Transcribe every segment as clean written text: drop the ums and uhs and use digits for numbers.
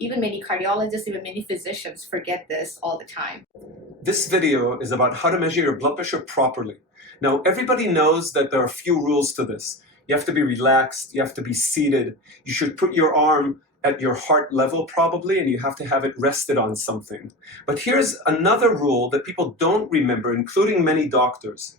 Even many cardiologists, even many physicians forget this all the time. This video is about how to measure your blood pressure properly. Now, everybody knows that there are a few rules to this. You have to be relaxed, you have to be seated, you should put your arm at your heart level probably, and you have to have it rested on something. But here's another rule that people don't remember, including many doctors.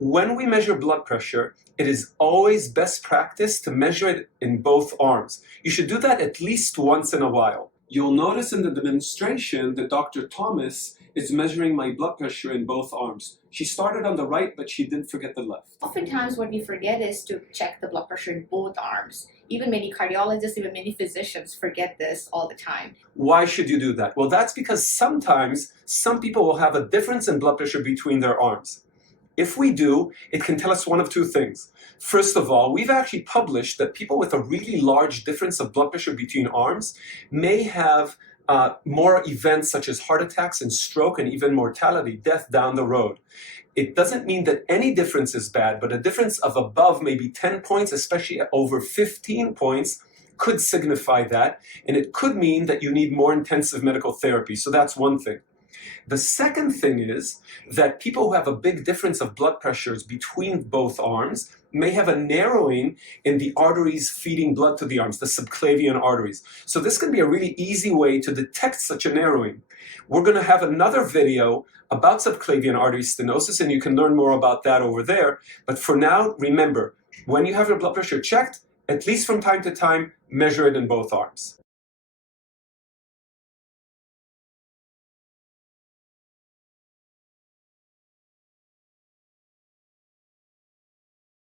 When we measure blood pressure, it is always best practice to measure it in both arms. You should do that at least once in a while. You'll notice in the demonstration that Dr. Thomas is measuring my blood pressure in both arms. She started on the right, but she didn't forget the left. Oftentimes what we forget is to check the blood pressure in both arms. Even many cardiologists, even many physicians forget this all the time. Why should you do that? Well, that's because sometimes some people will have a difference in blood pressure between their arms. If we do, it can tell us one of two things. First of all, we've actually published that people with a really large difference of blood pressure between arms may have more events such as heart attacks and stroke and even mortality, death down the road. It doesn't mean that any difference is bad, but a difference of above maybe 10 points, especially over 15 points, could signify that. And it could mean that you need more intensive medical therapy. So that's one thing. The second thing is that people who have a big difference of blood pressures between both arms may have a narrowing in the arteries feeding blood to the arms, the subclavian arteries. So this can be a really easy way to detect such a narrowing. We're going to have another video about subclavian artery stenosis, and you can learn more about that over there. But for now, remember, when you have your blood pressure checked, at least from time to time, measure it in both arms.